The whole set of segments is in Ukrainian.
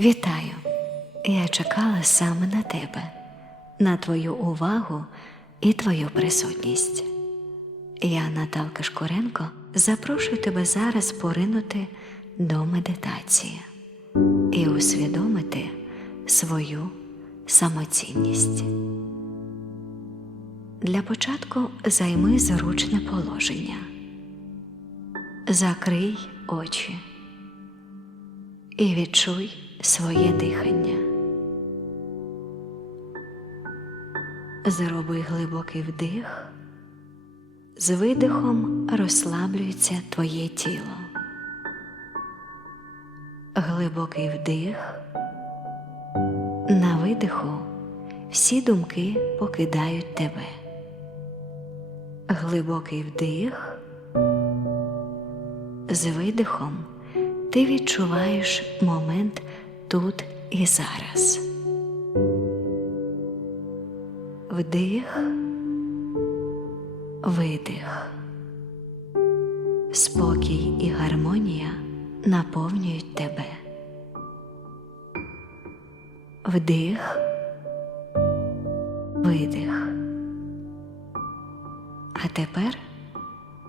Вітаю! Я чекала саме на тебе, на твою увагу і твою присутність. Я, Наталка Шкуренко, запрошую тебе зараз поринути до медитації і усвідомити свою самоцінність. Для початку займи зручне положення. Закрий очі і відчуй своє дихання. Зроби глибокий вдих. З видихом розслаблюється твоє тіло. Глибокий вдих. На видиху всі думки покидають тебе. Глибокий вдих. З видихом ти відчуваєш момент тут і зараз. Вдих, видих. Спокій і гармонія наповнюють тебе. Вдих, видих. А тепер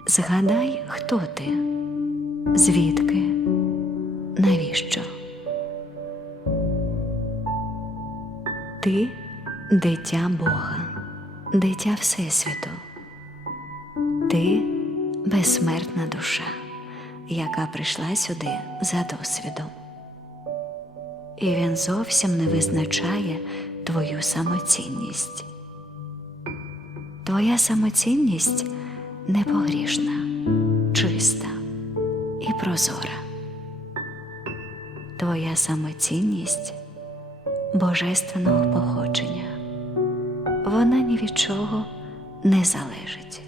згадай, хто ти, звідки, навіщо. Ти дитя Бога, дитя Всесвіту. Ти безсмертна душа, яка прийшла сюди за досвідом. І він зовсім не визначає твою самоцінність. Твоя самоцінність непогрішна, чиста і прозора. Твоя самоцінність божественного походження. Вона ні від чого не залежить.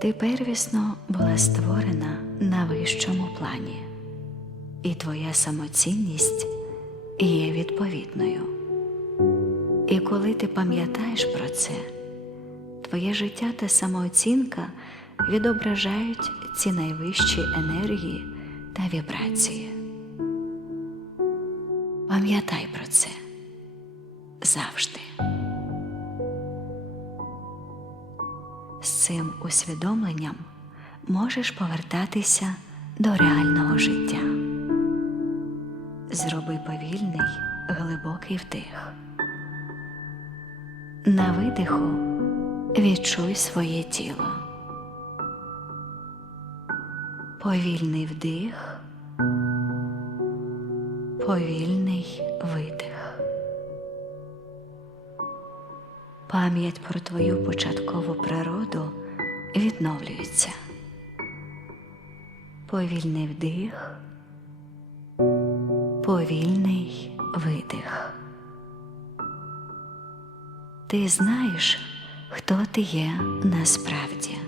Ти первісно була створена на вищому плані, і твоя самоцінність є відповідною. І коли ти пам'ятаєш про це, твоє життя та самооцінка відображають ці найвищі енергії та вібрації. Пам'ятай про це завжди. З цим усвідомленням можеш повертатися до реального життя. Зроби повільний, глибокий вдих. На видиху відчуй своє тіло. Повільний вдих, повільний видих. Пам'ять про твою початкову природу відновлюється. Повільний вдих, повільний видих. Ти знаєш, хто ти є насправді.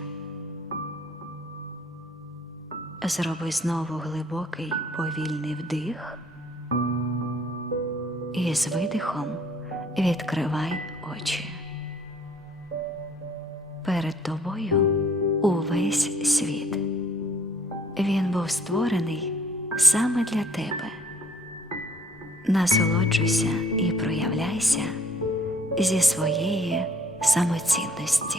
Зроби знову глибокий повільний вдих і з видихом відкривай очі. Перед тобою увесь світ. Він був створений саме для тебе. Насолоджуйся і проявляйся зі своєї самоцінності.